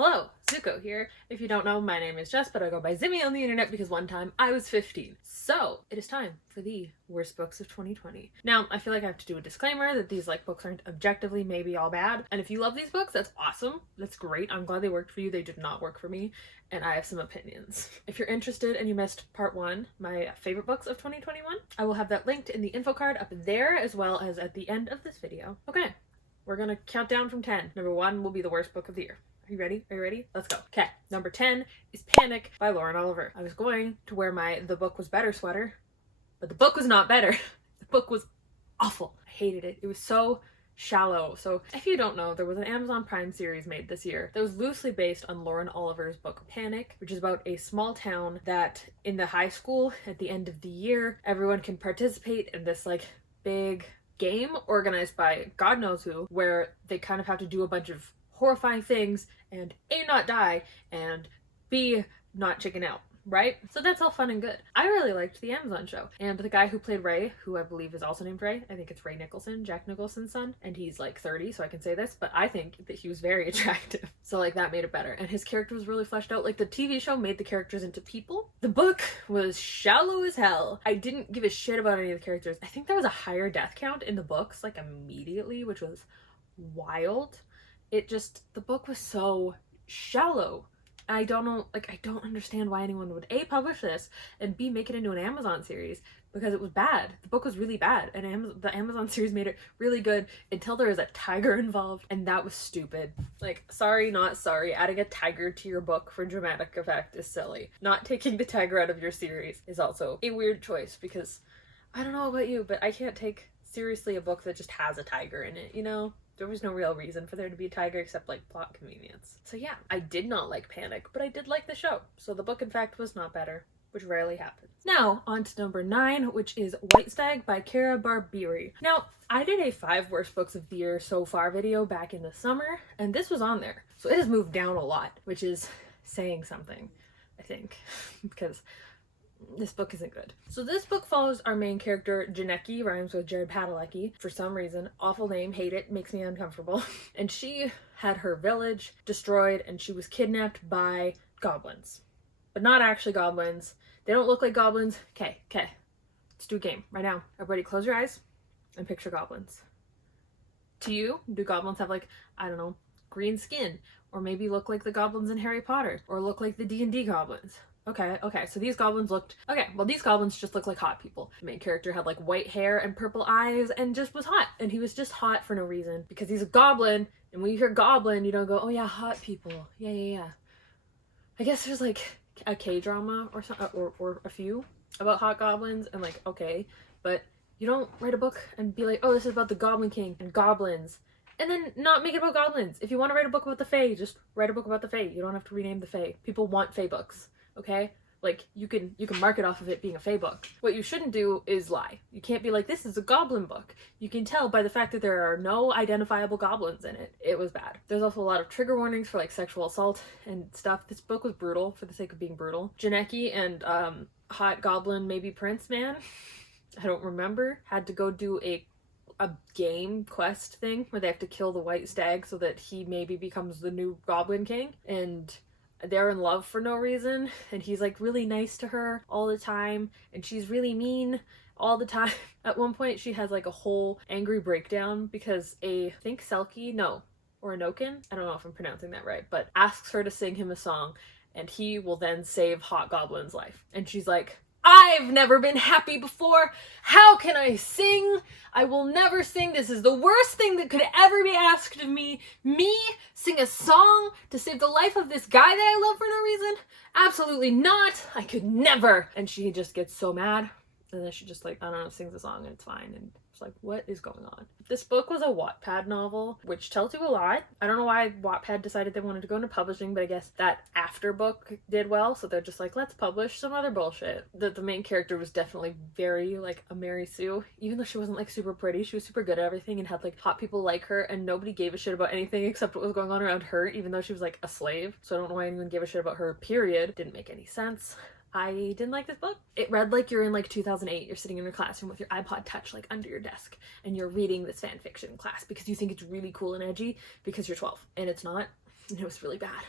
Hello, Zuko here. If you don't know, my name is Jess, but I go by Zimmy on the internet because one time I was 15. So, it is time for the worst books of 2020. Now, I feel like I have to do a disclaimer that these books aren't objectively maybe all bad. And if you love these books, that's awesome. That's great. I'm glad they worked for you. They did not work for me. And I have some opinions. If you're interested and you missed part 1, my favorite books of 2021, I will have that linked in the info card up there as well as at the end of this video. Okay, we're gonna count down from 10. Number 1 will be the worst book of the year. Are you ready? Are you ready? Let's go. Okay, number 10 is Panic by Lauren Oliver. I was going to wear my The Book Was Better sweater, but the book was not better. The book was awful. I hated it. It was so shallow. So if you don't know, there was an Amazon Prime series made this year that was loosely based on Lauren Oliver's book Panic, which is about a small town that in the high school at the end of the year, everyone can participate in this big game organized by God knows who, where they kind of have to do a bunch of horrifying things and A, not die, and B, not chicken out, right? So that's all fun and good. I really liked the Amazon show, and the guy who played Ray, who I believe is also named Ray, I think it's Ray Nicholson, Jack Nicholson's son, and he's 30, so I can say this, but I think that he was very attractive. So that made it better, and his character was really fleshed out. The TV show made the characters into people. The book was shallow as hell. I didn't give a shit about any of the characters. I think there was a higher death count in the books, immediately, which was wild. The book was so shallow. I don't know, I don't understand why anyone would A, publish this, and B, make it into an Amazon series, because it was bad. The book was really bad, and the Amazon series made it really good until there was a tiger involved, and that was stupid. Sorry, not sorry. Adding a tiger to your book for dramatic effect is silly. Not taking the tiger out of your series is also a weird choice, because I don't know about you, but I can't take seriously a book that just has a tiger in it, you know? There was no real reason for there to be a tiger except plot convenience. So yeah, I did not like Panic, but I did like the show. So the book in fact was not better, which rarely happens. Now on to number 9, which is White Stag by Kara Barberi. Now I did a 5 worst books of the year so far video back in the summer, and this was on there. So it has moved down a lot, which is saying something, I think, because this book isn't good. So this book follows our main character, Janecki, rhymes with Jared Padalecki for some reason. Awful name, hate it, makes me uncomfortable. And she had her village destroyed and she was kidnapped by goblins. But not actually goblins. They don't look like goblins. Okay. Let's do a game right now. Everybody close your eyes and picture goblins. To you, do goblins have I don't know, green skin? Or maybe look like the goblins in Harry Potter? Or look like the D&D goblins? Okay, so these goblins these goblins just look like hot people. The main character had white hair and purple eyes and just was hot. And he was just hot for no reason because he's a goblin. And when you hear goblin, you don't go, oh yeah, hot people. Yeah. I guess there's a K-drama or something, or a few about hot goblins and okay. But you don't write a book and be like, oh, this is about the Goblin King and goblins. And then not make it about goblins. If you want to write a book about the Fae, just write a book about the Fae. You don't have to rename the Fae. People want Fae books. Okay? You can market off of it being a Fae book. What you shouldn't do is lie. You can't be like, this is a goblin book. You can tell by the fact that there are no identifiable goblins in it. It was bad. There's also a lot of trigger warnings for sexual assault and stuff. This book was brutal for the sake of being brutal. Janecki and hot goblin maybe prince man, I don't remember, had to go do a game quest thing where they have to kill the white stag so that he maybe becomes the new Goblin King, and they're in love for no reason, and he's really nice to her all the time, and she's really mean all the time. At one point she has a whole angry breakdown because I think Selkie, or Anoken, I don't know if I'm pronouncing that right, but asks her to sing him a song, and he will then save Hot Goblin's life. And she's like, I've never been happy before. How can I sing? I will never sing. This is the worst thing that could ever be asked of me. Me sing a song to save the life of this guy that I love for no reason? Absolutely not. I could never. And she just gets so mad. And then she just I don't know, sings a song and it's fine. And it's what is going on? This book was a Wattpad novel, which tells you a lot. I don't know why Wattpad decided they wanted to go into publishing, but I guess that after book did well, so they're just let's publish some other bullshit. The main character was definitely very a Mary Sue. Even though she wasn't super pretty, she was super good at everything and had hot people like her, and nobody gave a shit about anything except what was going on around her, even though she was a slave. So I don't know why anyone gave a shit about her, period. Didn't make any sense. I didn't like this book. It read like you're in 2008, you're sitting in your classroom with your iPod Touch under your desk and you're reading this fan fiction class because you think it's really cool and edgy because you're 12, and it's not, and it was really bad.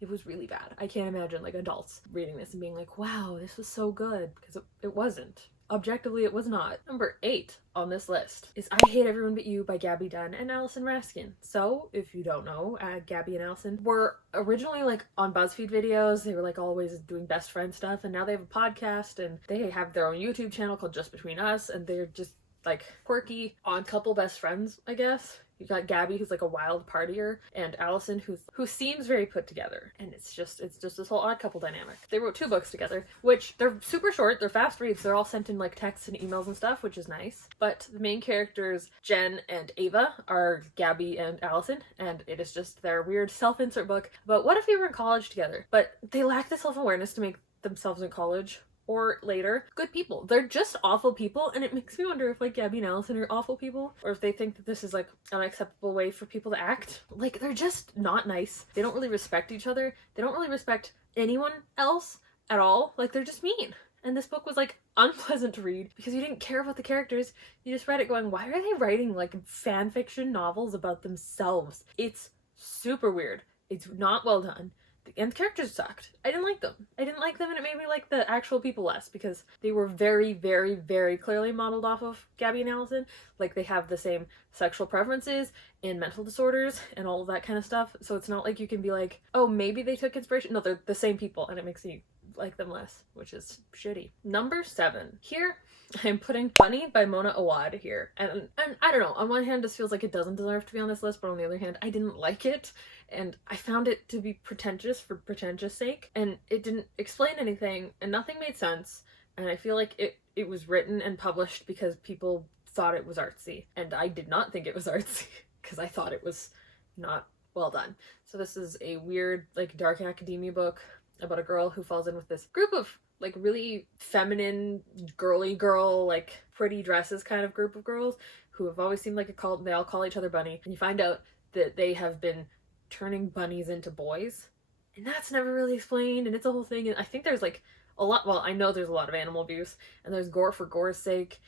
It was really bad. I can't imagine like adults reading this and being like, wow, this was so good, because it wasn't. Objectively, it was not. Number 8 on this list is I Hate Everyone But You by Gabby Dunn and Allison Raskin. So, if you don't know, Gabby and Allison were originally like on BuzzFeed videos. They were like always doing best friend stuff, and now they have a podcast and they have their own YouTube channel called Just Between Us, and they're just like quirky odd couple best friends, I guess. You got Gabby, who's like a wild partier, and Allison, who seems very put together. And it's just this whole odd couple dynamic. They wrote 2 books together, which they're super short, they're fast reads, they're all sent in like texts and emails and stuff, which is nice. But the main characters, Jen and Ava, are Gabby and Allison, and it is just their weird self-insert book about what if we were in college together? But they lack the self-awareness to make themselves in college or later good people. They're just awful people, and it makes me wonder if like Gabby and Allison are awful people, or if they think that this is like an unacceptable way for people to act. Like, they're just not nice. They don't really respect each other. They don't really respect anyone else at all. Like, they're just mean. And this book was like unpleasant to read because you didn't care about the characters. You just read it going, why are they writing like fan fiction novels about themselves? It's super weird. It's not well done. And the characters sucked. I didn't like them. And it made me like the actual people less, because they were very, very, very clearly modeled off of Gabby and Allison. Like, they have the same sexual preferences and mental disorders and all of that kind of stuff. So it's not like you can be like, oh, maybe they took inspiration. No, they're the same people, and it makes you like them less, which is shitty. Number 7. Here, I'm putting Bunny by Mona Awad here. And I don't know, on one hand, this feels like it doesn't deserve to be on this list, but on the other hand, I didn't like it. And I found it to be pretentious for pretentious sake. And it didn't explain anything, and nothing made sense. And I feel like it was written and published because people thought it was artsy. And I did not think it was artsy, because I thought it was not well done. So this is a weird, like, dark academia book about a girl who falls in with this group of like really feminine, girly girl, like pretty dresses kind of group of girls who have always seemed like a cult, and they all call each other Bunny. And you find out that they have been turning bunnies into boys, and that's never really explained, and it's a whole thing. And I think there's like a lot, well, I know there's a lot of animal abuse, and there's gore for gore's sake,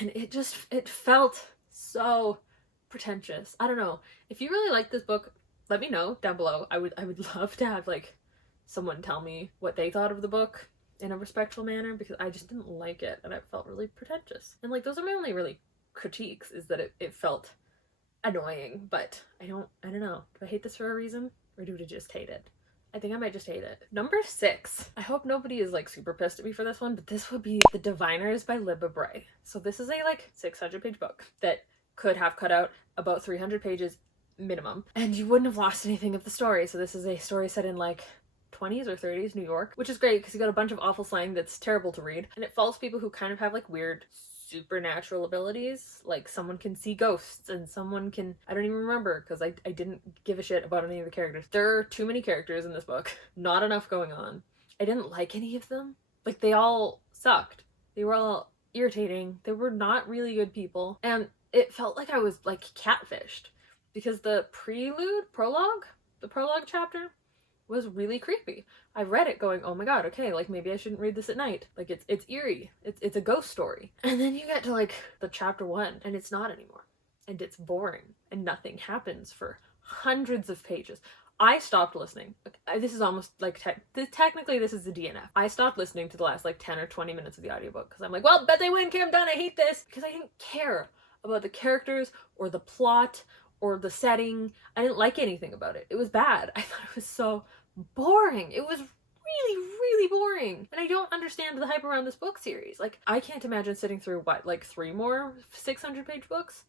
and it felt so pretentious. I don't know. If you really like this book, let me know down below. I would love to have like someone tell me what they thought of the book in a respectful manner, because I just didn't like it, and it felt really pretentious. And like, those are my only really critiques, is that it felt annoying. But I don't know. Do I hate this for a reason, or do I just hate it? I think I might just hate it. Number 6. I hope nobody is like super pissed at me for this one, but this would be The Diviners by Libba Bray. So this is a like 600-page book that could have cut out about 300 pages minimum, and you wouldn't have lost anything of the story. So this is a story set in like 20s or 30s New York, which is great because you got a bunch of awful slang that's terrible to read, and it follows people who kind of have like weird supernatural abilities. Like, someone can see ghosts, and someone can, I don't even remember because I didn't give a shit about any of the characters. There are too many characters in this book, not enough going on. I didn't like any of them. Like, they all sucked. They were all irritating. They were not really good people, and it felt like I was like catfished, because the prologue chapter was really creepy. I read it going, oh my god, okay, like maybe I shouldn't read this at night. Like, it's eerie. It's a ghost story. And then you get to like the chapter 1, and it's not anymore. And it's boring, and nothing happens for hundreds of pages. I stopped listening. This is almost like, technically this is the DNF. I stopped listening to the last like 10 or 20 minutes of the audiobook because I'm like, well, bet they win, okay, I'm done, I hate this. Because I didn't care about the characters or the plot or the setting. I didn't like anything about it. It was bad. I thought it was so boring. It was really, really boring. And I don't understand the hype around this book series. Like, I can't imagine sitting through, what, like 3 more 600-page books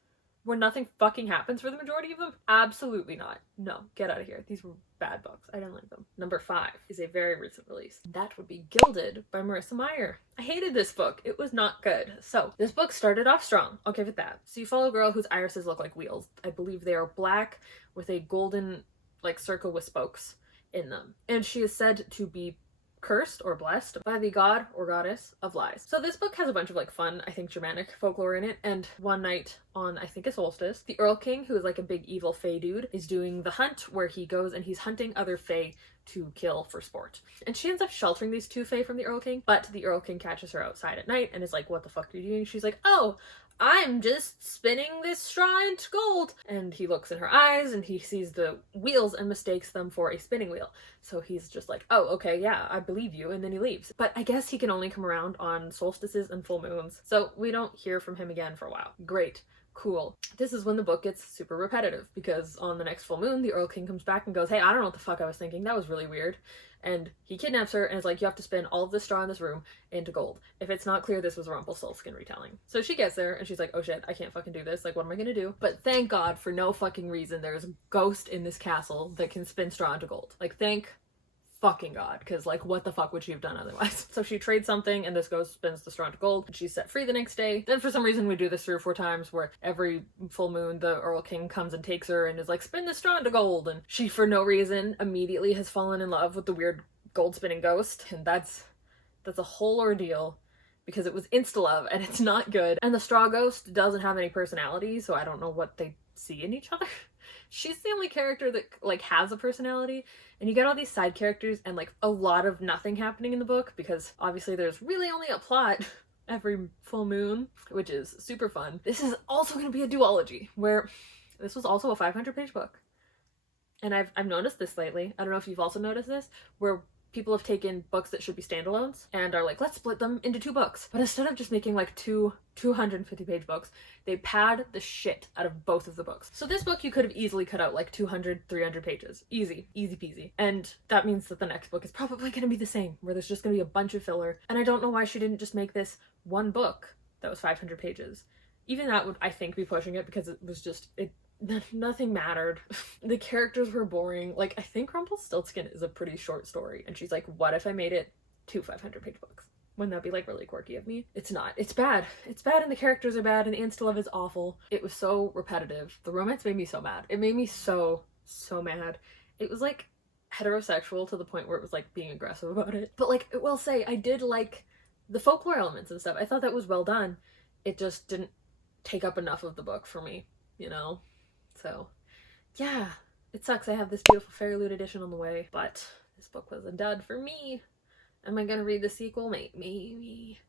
where nothing fucking happens for the majority of them? Absolutely not. No, get out of here. These were bad books. I didn't like them. Number 5 is a very recent release. That would be Gilded by Marissa Meyer. I hated this book. It was not good. So, this book started off strong. I'll give it that. So you follow a girl whose irises look like wheels. I believe they are black with a golden, like, circle with spokes in them. And she is said to be cursed or blessed by the god or goddess of lies. So this book has a bunch of like fun, I think, Germanic folklore in it. And one night on, I think, a solstice, the Earl King, who is like a big evil fae dude, is doing the hunt where he goes and he's hunting other fae to kill for sport. And she ends up sheltering these 2 fae from the Earl King, but the Earl King catches her outside at night and is like, what the fuck are you doing? She's like, oh, I'm just spinning this straw into gold. And he looks in her eyes and he sees the wheels and mistakes them for a spinning wheel. So he's just like, oh, okay, yeah, I believe you. And then he leaves. But I guess he can only come around on solstices and full moons. So we don't hear from him again for a while. Great. Cool. This is when the book gets super repetitive, because on the next full moon, the Earl King comes back and goes, hey, I don't know what the fuck I was thinking. That was really weird. And he kidnaps her and is like, you have to spin all of the straw in this room into gold. If it's not clear, this was a Rumpelstiltskin retelling. So she gets there and she's like, oh shit, I can't fucking do this. Like, what am I gonna do? But thank God, for no fucking reason, there's a ghost in this castle that can spin straw into gold. Like, thank fucking God, because like what the fuck would she have done otherwise? So she trades something and this ghost spins the straw into gold and she's set free the next day. Then for some reason we do this 3 or 4 times where every full moon the Earl King comes and takes her and is like, spin the straw into gold, and she for no reason immediately has fallen in love with the weird gold spinning ghost, and that's a whole ordeal because it was insta-love and it's not good. And the straw ghost doesn't have any personality, so I don't know what they see in each other. She's the only character that like has a personality, and you get all these side characters and like a lot of nothing happening in the book because obviously there's really only a plot every full moon, which is super fun. This is also going to be a duology, where this was also a 500-page book. And I've noticed this lately. I don't know if you've also noticed this, where people have taken books that should be standalones and are like, let's split them into 2 books. But instead of just making like 2 250-page books, they pad the shit out of both of the books. So this book you could have easily cut out like 200, 300 pages. Easy peasy. And that means that the next book is probably going to be the same, where there's just going to be a bunch of filler. And I don't know why she didn't just make this one book that was 500 pages. Even that would, I think, be pushing it, because it was just, nothing mattered. The characters were boring. Like, I think Rumpelstiltskin is a pretty short story, and she's like, what if I made it 2 500-page books? Wouldn't that be like really quirky of me? It's not. It's bad. It's bad, and the characters are bad, and the insta-love is awful. It was so repetitive. The romance made me so mad. It made me so mad. It was like heterosexual to the point where it was like being aggressive about it. But like, I will say, I did like the folklore elements and stuff. I thought that was well done. It just didn't take up enough of the book for me, you know? So, yeah, it sucks. I have this beautiful Fairy Loot edition on the way, but this book was a dud for me. Am I gonna read the sequel? Maybe.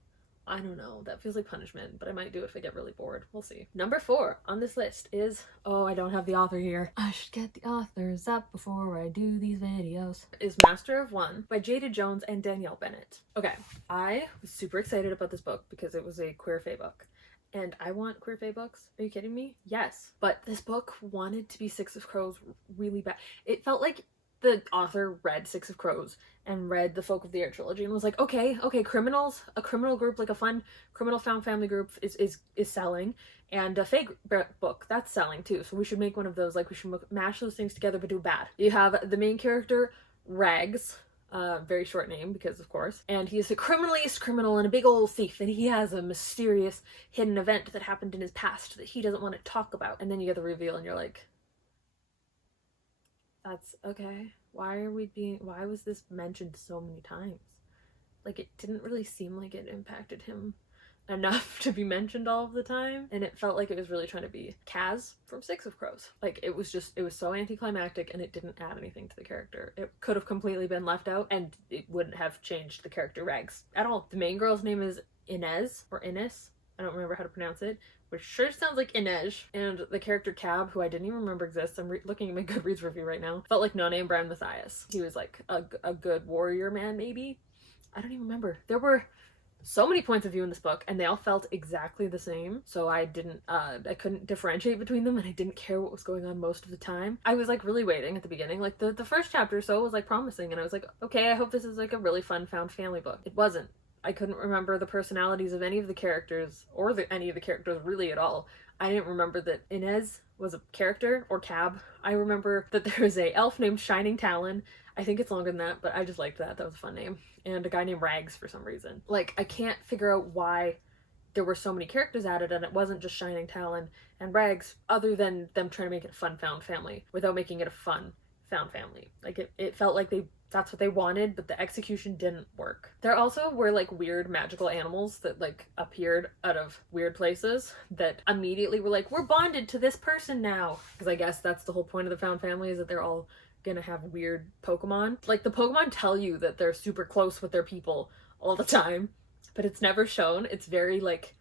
I don't know. That feels like punishment, but I might do it if I get really bored. We'll see. Number 4 on this list is, oh, I don't have the author here. I should get the authors up before I do these videos. Is Master of One by Jada Jones and Danielle Bennett. Okay, I was super excited about this book because it was a queer fae book. And I want queer fae books. Are you kidding me? Yes. But this book wanted to be Six of Crows really bad. It felt like the author read Six of Crows and read the Folk of the Air trilogy and was like, okay, criminals, a criminal group, like a fun criminal found family group is selling, and a fae book, that's selling too. So we should make one of those. Like, we should mash those things together but do bad. You have the main character, Rags, very short name because of course, and he is the criminaliest criminal and a big old thief, and he has a mysterious hidden event that happened in his past that he doesn't want to talk about. And then you get the reveal and you're like, that's okay. Why was this mentioned so many times? Like, it didn't really seem like it impacted him enough to be mentioned all of the time, and it felt like it was really trying to be Kaz from Six of Crows. Like, it was so anticlimactic, and it didn't add anything to the character. It could have completely been left out, and it wouldn't have changed the character Rags at all. The main girl's name is Inez, or Ines, I don't remember how to pronounce it, which sure sounds like Inej. And the character Cab, who I didn't even remember exists, I'm looking at my Goodreads review right now, felt like No-Name Brown Matthias. He was like a good warrior man, maybe? I don't even remember. There were so many points of view in this book, and they all felt exactly the same, so I couldn't differentiate between them, and I didn't care what was going on most of the time. I was like really waiting at the beginning. Like, the first chapter or so was like promising, and I was like, okay, I hope this is like a really fun found family book. It wasn't. I couldn't remember the personalities of any of the characters, or any of the characters really at all. I didn't remember that Inez was a character, or Cab. I remember that there was a elf named Shining Talon. I think it's longer than that, but I just liked that. That was a fun name. And a guy named Rags for some reason. Like, I can't figure out why there were so many characters added and it wasn't just Shining Talon and Rags, other than them trying to make it a fun found family without making it a fun found family. Like, it felt like that's what they wanted, but the execution didn't work. There also were like weird magical animals that like appeared out of weird places that immediately were like, we're bonded to this person now. Because I guess that's the whole point of the found family, is that they're all gonna have weird Pokemon. Like, the Pokemon tell you that they're super close with their people all the time, but it's never shown. It's very like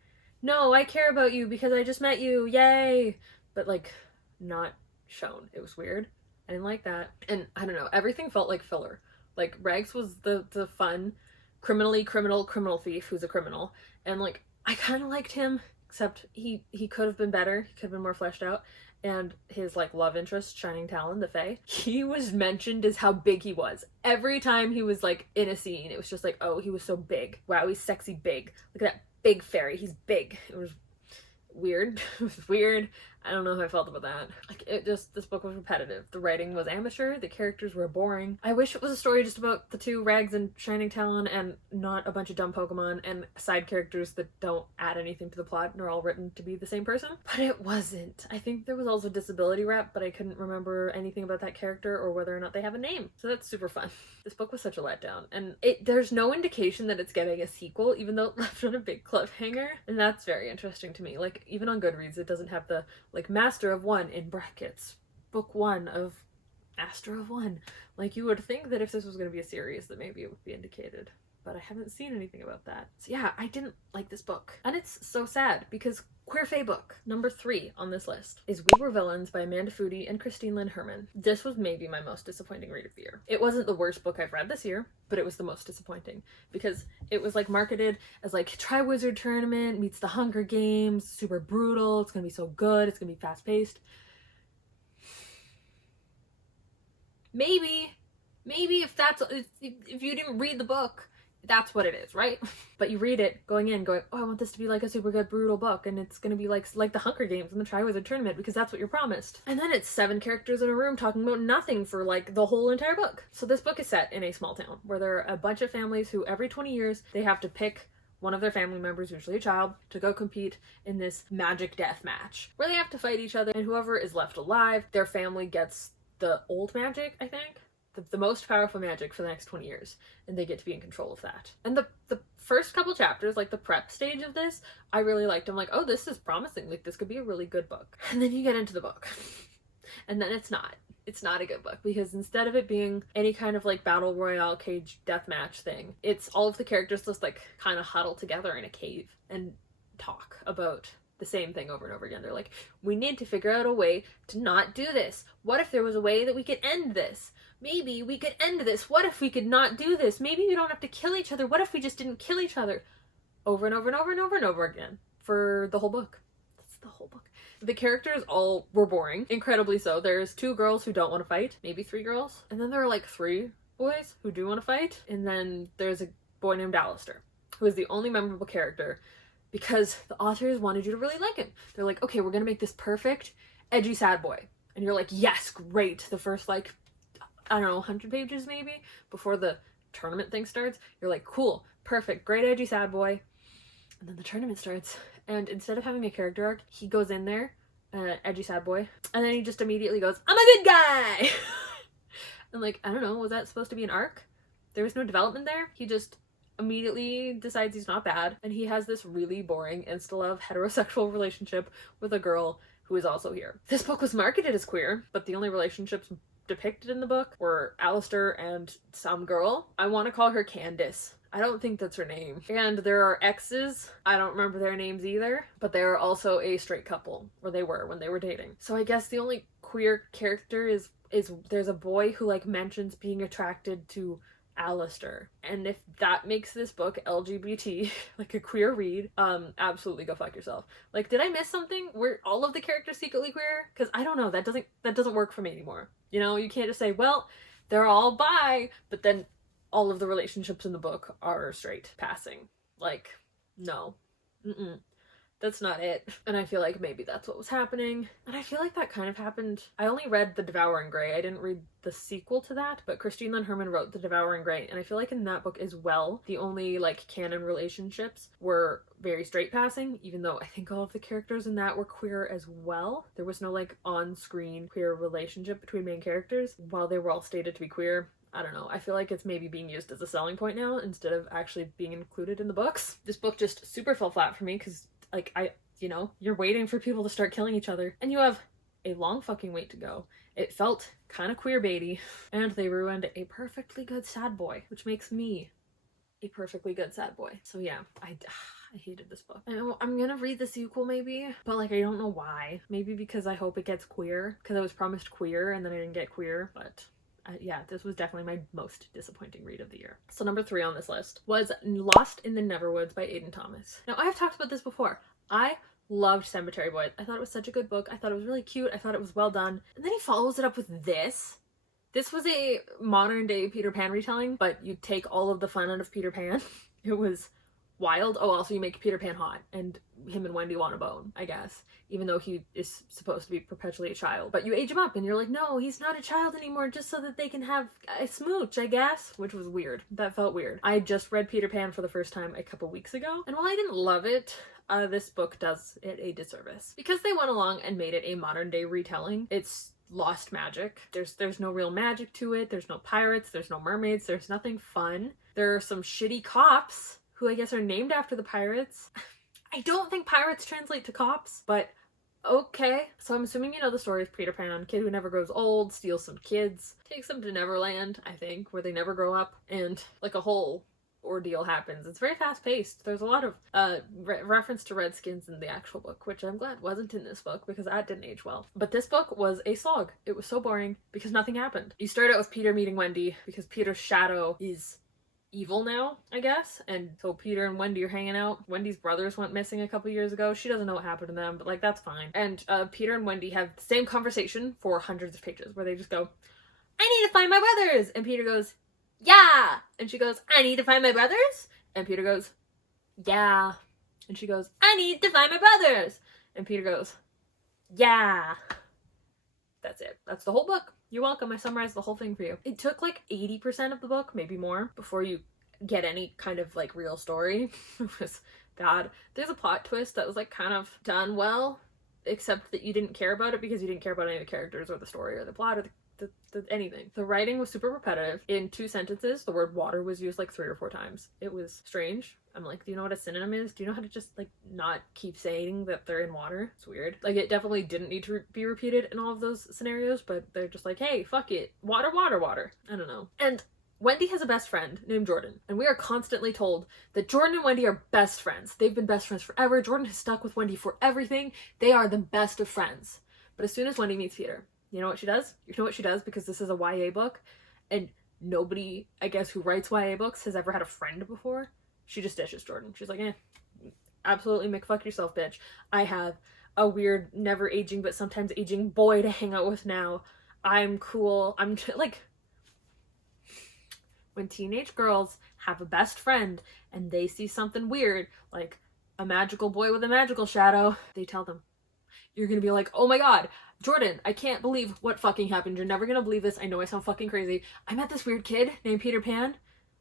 no, I care about you because I just met you, yay, but like not shown. It was weird. I didn't like that. And I don't know, everything felt like filler. Like Rags was the fun criminal thief who's a criminal, and like I kind of liked him, except he could have been better. He could have been more fleshed out. And his like love interest, Shining Talon, the Fae, he was mentioned as how big he was. Every time he was like in a scene, it was just like, oh, he was so big. Wow, he's sexy big. Look at that big fairy. He's big. It was weird. It was weird. I don't know how I felt about that. Like, this book was repetitive. The writing was amateur, the characters were boring. I wish it was a story just about the two, Rags and Shining Talon, and not a bunch of dumb Pokemon and side characters that don't add anything to the plot and are all written to be the same person. But it wasn't. I think there was also disability rep, but I couldn't remember anything about that character or whether or not they have a name. So that's super fun. This book was such a letdown, and there's no indication that it's getting a sequel, even though it left on a big cliffhanger, and that's very interesting to me. Like, even on Goodreads, it doesn't have the like Master of One in brackets, book 1 of Master of One. Like, you would think that if this was going to be a series that maybe it would be indicated, but I haven't seen anything about that. So yeah, I didn't like this book. And it's so sad because Queer Fae book number 3 on this list is We Were Villains by Amanda Foody and Christine Lynn Herman. This was maybe my most disappointing read of the year. It wasn't the worst book I've read this year, but it was the most disappointing because it was like marketed as like Triwizard Tournament meets the Hunger Games, super brutal, it's gonna be so good, it's gonna be fast paced. Maybe if you didn't read the book, that's what it is, right? But you read it going in going, oh, I want this to be like a super good brutal book, and it's gonna be like the Hunger Games and the Triwizard Tournament because that's what you're promised. And then it's 7 characters in a room talking about nothing for like the whole entire book. So this book is set in a small town where there are a bunch of families who every 20 years they have to pick one of their family members, usually a child, to go compete in this magic death match where they have to fight each other, and whoever is left alive, their family gets the old magic, I think. The most powerful magic for the next 20 years, and they get to be in control of that. And the first couple chapters, like the prep stage of this, I really liked. I'm like, oh, this is promising. Like, this could be a really good book. And then you get into the book, and then it's not. It's not a good book because instead of it being any kind of like battle royale cage deathmatch thing, it's all of the characters just like kind of huddle together in a cave and talk about the same thing over and over again. They're like, we need to figure out a way to not do this. What if there was a way that we could end this? Maybe we could end this. What if we could not do this? Maybe we don't have to kill each other. What if we just didn't kill each other? Over and over and over and over and over again for the whole book. That's the whole book. The characters all were boring, incredibly so. There's 2 girls who don't want to fight, maybe 3 girls. And then there are like 3 boys who do want to fight. And then there's a boy named Alistair, who is the only memorable character because the authors wanted you to really like him. They're like, okay, we're going to make this perfect, edgy sad boy. And you're like, yes, great. The first like, I don't know, 100 pages maybe before the tournament thing starts, you're like, cool, perfect, great edgy sad boy. And then the tournament starts, and instead of having a character arc, he goes in there, edgy sad boy, and then he just immediately goes, I'm a good guy! And like, I don't know, was that supposed to be an arc? There was no development there. He just immediately decides he's not bad, and he has this really boring insta-love heterosexual relationship with a girl who is also here. This book was marketed as queer, but the only relationships depicted in the book were Alistair and some girl. I want to call her Candace. I don't think that's her name. And there are exes. I don't remember their names either, but they are also a straight couple, or they were when they were dating. So I guess the only queer character is there's a boy who like mentions being attracted to Alistair. And if that makes this book LGBT, like a queer read, absolutely go fuck yourself. Like, did I miss something? Were all of the characters secretly queer? Because I don't know, that doesn't work for me anymore. You know, you can't just say, well, they're all bi, but then all of the relationships in the book are straight passing. Like, no. That's not it. And I feel like maybe that's what was happening. And I feel like that kind of happened. I only read The Devouring Grey. I didn't read the sequel to that, but Christine Lynn Herman wrote The Devouring Grey, and I feel like in that book as well, the only like canon relationships were very straight passing, even though I think all of the characters in that were queer as well. There was no like on-screen queer relationship between main characters, while they were all stated to be queer. I don't know. I feel like it's maybe being used as a selling point now instead of actually being included in the books. This book just super fell flat for me because like you're waiting for people to start killing each other and you have a long fucking wait to go. It felt kind of queer baity, and they ruined a perfectly good sad boy, which makes me a perfectly good sad boy. So yeah, I hated this book. I'm gonna read the sequel maybe, but like I don't know why. Maybe because I hope it gets queer, because I was promised queer and then I didn't get queer, but yeah, this was definitely my most disappointing read of the year. So number 3 on this list was Lost in the Neverwoods by Aiden Thomas. Now I have talked about this before. I loved Cemetery Boys. I thought it was such a good book. I thought it was really cute. I thought it was well done. And then he follows it up with this. This was a modern day Peter Pan retelling, but you take all of the fun out of Peter Pan. It was wild. Oh, also you make Peter Pan hot, and him and Wendy want a bone, I guess, even though he is supposed to be perpetually a child. But you age him up and you're like, no, he's not a child anymore, just so that they can have a smooch, I guess, which was weird. That felt weird. I just read Peter Pan for the first time a couple weeks ago, and while I didn't love it, this book does it a disservice. Because they went along and made it a modern day retelling, it's lost magic. There's no real magic to it. There's no pirates, there's no mermaids, there's nothing fun. There are some shitty cops who I guess are named after the pirates. I don't think pirates translate to cops, but okay. So I'm assuming you know the story of Peter Pan, kid who never grows old, steals some kids, takes them to Neverland, I think, where they never grow up, and like a whole ordeal happens. It's very fast paced. There's a lot of reference to Redskins in the actual book, which I'm glad wasn't in this book because that didn't age well. But this book was a slog. It was so boring because nothing happened. You start out with Peter meeting Wendy because Peter's shadow is evil now, I guess, and so Peter and Wendy are hanging out. Wendy's brothers went missing a couple years ago. She doesn't know what happened to them, but like that's fine. And Peter and Wendy have the same conversation for hundreds of pages where they just go, I need to find my brothers, and Peter goes, yeah, and she goes, I need to find my brothers, and Peter goes, yeah, and she goes, I need to find my brothers, and Peter goes, yeah. That's it. That's the whole book. You're welcome. I summarized the whole thing for you. It took like 80% of the book, maybe more, before you get any kind of like real story. It was bad. There's a plot twist that was like kind of done well, except that you didn't care about it because you didn't care about any of the characters or the story or the plot or anything. The writing was super repetitive. In 2 sentences, the word water was used like 3 or 4 times. It was strange. I'm like, do you know what a synonym is? Do you know how to just like not keep saying that they're in water? It's weird. Like it definitely didn't need to be repeated in all of those scenarios, but they're just like, hey, fuck it. Water, water, water. I don't know. And Wendy has a best friend named Jordan, and we are constantly told that Jordan and Wendy are best friends. They've been best friends forever. Jordan has stuck with Wendy for everything. They are the best of friends. But as soon as Wendy meets Peter, you know what she does? You know what she does because this is a YA book, and nobody, I guess, who writes YA books has ever had a friend before. She just dishes Jordan. She's like, absolutely McFuck yourself, bitch. I have a weird, never aging, but sometimes aging boy to hang out with now. I'm cool. I'm like, when teenage girls have a best friend and they see something weird, like a magical boy with a magical shadow, they tell them. You're gonna be like, oh my god, Jordan, I can't believe what fucking happened. You're never gonna believe this. I know I sound fucking crazy. I met this weird kid named Peter Pan.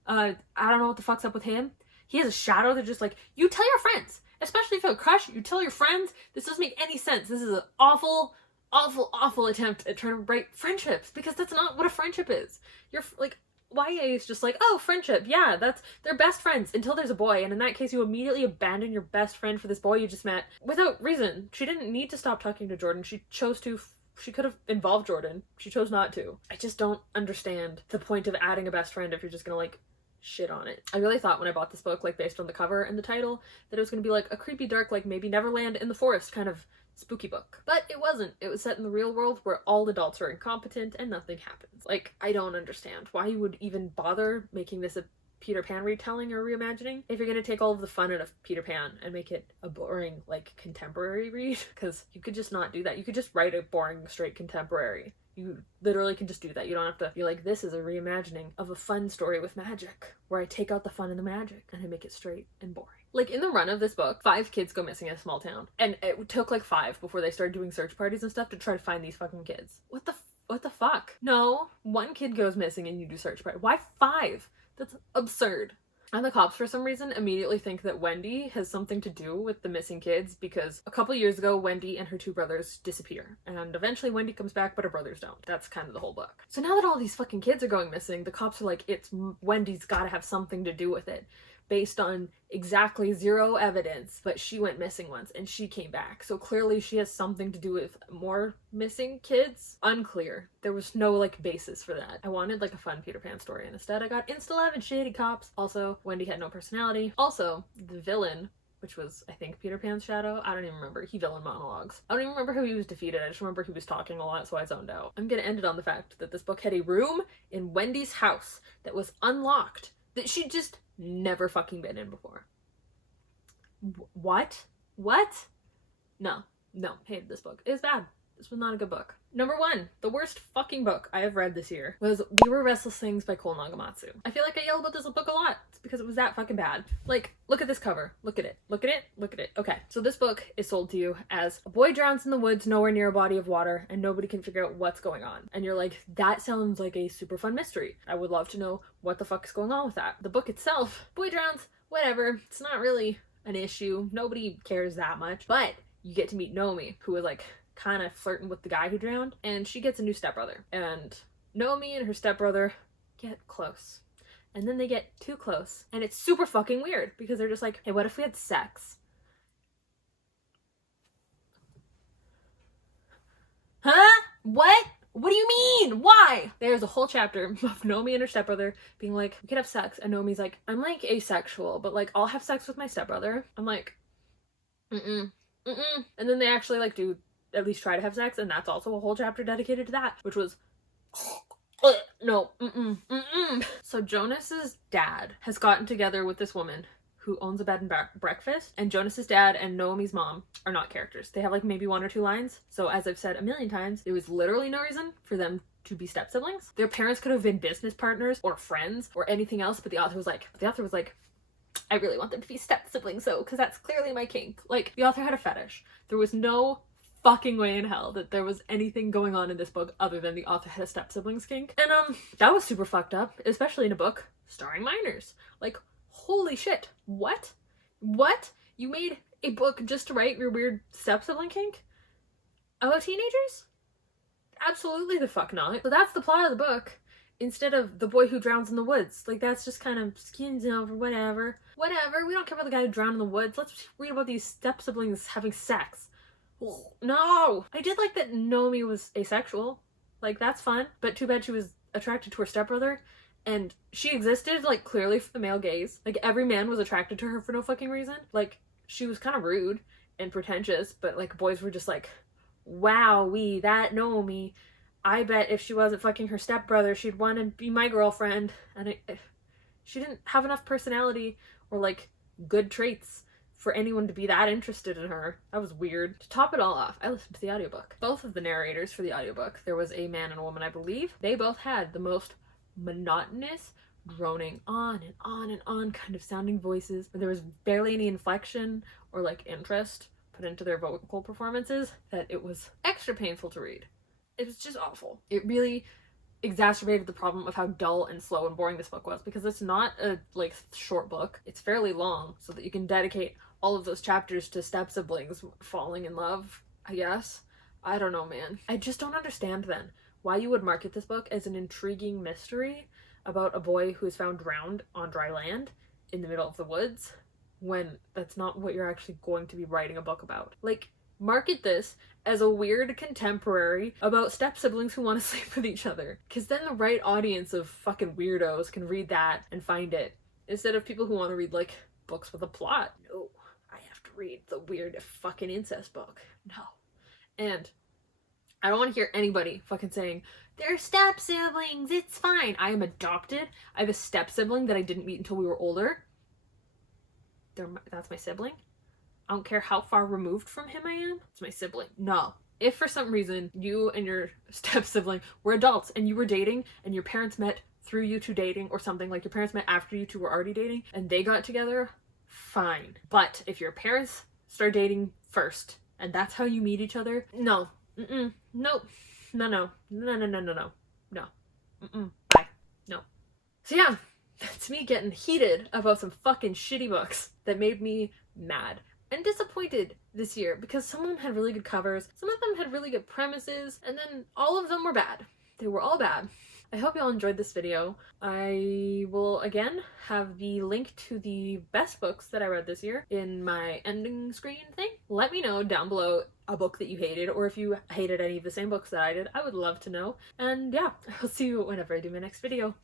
I don't know what the fuck's up with him. He has a shadow that just like, you tell your friends. Especially if you have a crush, you tell your friends. This doesn't make any sense. This is an awful, awful, awful attempt at trying to write friendships because that's not what a friendship is. You're like, YA is just like, oh, friendship, yeah, they're best friends until there's a boy, and in that case you immediately abandon your best friend for this boy you just met without reason. She didn't need to stop talking to Jordan. She chose to. She could have involved Jordan. She chose not to. I just don't understand the point of adding a best friend if you're just gonna like shit on it. I really thought when I bought this book, like based on the cover and the title, that it was gonna be like a creepy, dark, like maybe Neverland in the forest kind of spooky book. But it wasn't. It was set in the real world where all adults are incompetent and nothing happens. Like, I don't understand why you would even bother making this a Peter Pan retelling or reimagining if you're gonna take all of the fun out of Peter Pan and make it a boring, like, contemporary read. Because you could just not do that. You could just write a boring, straight contemporary. You literally can just do that. You don't have to be like, this is a reimagining of a fun story with magic, where I take out the fun and the magic and I make it straight and boring. Like, in the run of this book, 5 kids go missing in a small town. And it took like 5 before they started doing search parties and stuff to try to find these fucking kids. What the fuck? No, 1 kid goes missing and you do search party. Why 5? That's absurd. And the cops, for some reason, immediately think that Wendy has something to do with the missing kids because a couple years ago, Wendy and her 2 brothers disappear. And eventually Wendy comes back, but her brothers don't. That's kind of the whole book. So now that all these fucking kids are going missing, the cops are like, Wendy's gotta have something to do with it. based on exactly zero evidence, but she went missing once and she came back. So clearly she has something to do with more missing kids. Unclear. There was no like basis for that. I wanted like a fun Peter Pan story, and instead I got Insta-11 shady cops. Also, Wendy had no personality. Also, the villain, which was, I think, Peter Pan's shadow. I don't even remember. He villain monologues. I don't even remember how he was defeated. I just remember he was talking a lot, so I zoned out. I'm gonna end it on the fact that this book had a room in Wendy's house that was unlocked that she'd just never fucking been in before. What? What? No. Hated this book. It was bad. This was not a good book. Number 1, the worst fucking book I have read this year was We Were Restless Things by Cole Nagamatsu. I feel like I yell about this book a lot. It's because it was that fucking bad. Like, look at this cover. Look at it. Look at it. Look at it. Okay, so this book is sold to you as a boy drowns in the woods nowhere near a body of water and nobody can figure out what's going on. And you're like, that sounds like a super fun mystery. I would love to know what the fuck is going on with that. The book itself, boy drowns, whatever. It's not really an issue. Nobody cares that much. But you get to meet Nomi, who was like kind of flirting with the guy who drowned, and she gets a new stepbrother. And Nomi and her stepbrother get close. And then they get too close. And it's super fucking weird because they're just like, hey, what if we had sex? Huh? What? What do you mean? Why? There's a whole chapter of Nomi and her stepbrother being like, we could have sex. And Nomi's like, I'm like asexual, but like I'll have sex with my stepbrother. I'm like, and then they actually like do at least try to have sex, and that's also a whole chapter dedicated to that, which was no. So Jonas's dad has gotten together with this woman who owns a bed and breakfast, and Jonas's dad and Naomi's mom are not characters. They have like maybe 1 or 2 lines. So as I've said a million times, there was literally no reason for them to be step siblings. Their parents could have been business partners or friends or anything else, but the author was like, I really want them to be step siblings though, because that's clearly my kink. Like, the author had a fetish. There was no fucking way in hell that there was anything going on in this book other than the author had a step siblings kink. And that was super fucked up, especially in a book starring minors. Like, holy shit. What? You made a book just to write your weird step sibling kink about teenagers? Absolutely the fuck not. So that's the plot of the book, instead of the boy who drowns in the woods. Like, that's just kind of skins over, whatever. We don't care about the guy who drowned in the woods. Let's read about these step siblings having sex. No! I did like that Nomi was asexual. Like, that's fun. But too bad she was attracted to her stepbrother. And she existed, like, clearly for the male gaze. Like, every man was attracted to her for no fucking reason. Like, she was kind of rude and pretentious, but, like, boys were just like, wow-wee, that Nomi. I bet if she wasn't fucking her stepbrother, she'd want to be my girlfriend. And she didn't have enough personality or, like, good traits for anyone to be that interested in her. That was weird. To top it all off, I listened to the audiobook. Both of the narrators for the audiobook, there was a man and a woman, I believe, they both had the most monotonous, droning on and on and on kind of sounding voices. There was barely any inflection or like interest put into their vocal performances, that it was extra painful to read. It was just awful. It really exacerbated the problem of how dull and slow and boring this book was, because it's not a like short book. It's fairly long, so that you can dedicate all of those chapters to step siblings falling in love, I guess. I don't know, man. I just don't understand then why you would market this book as an intriguing mystery about a boy who is found drowned on dry land in the middle of the woods, when that's not what you're actually going to be writing a book about. Like, market this as a weird contemporary about step siblings who want to sleep with each other, because then the right audience of fucking weirdos can read that and find it, instead of people who want to read like books with a plot. No, I have to read the weird fucking incest book. No. And I don't want to hear anybody fucking saying, they're step siblings, it's fine. I am adopted. I have a step sibling that I didn't meet until we were older. That's my sibling. I don't care how far removed from him I am. It's my sibling. No. If for some reason you and your step sibling were adults and you were dating and your parents met through you two dating, or something, like your parents met after you two were already dating and they got together, fine. But if your parents start dating first and that's how you meet each other, no. Nope. No. Bye. No. So yeah, that's me getting heated about some fucking shitty books that made me mad and disappointed this year, because some of them had really good covers, some of them had really good premises, and then all of them were bad. They were all bad. I hope y'all enjoyed this video. I will again have the link to the best books that I read this year in my ending screen thing. Let me know down below a book that you hated, or if you hated any of the same books that I did. I would love to know. And yeah, I'll see you whenever I do my next video.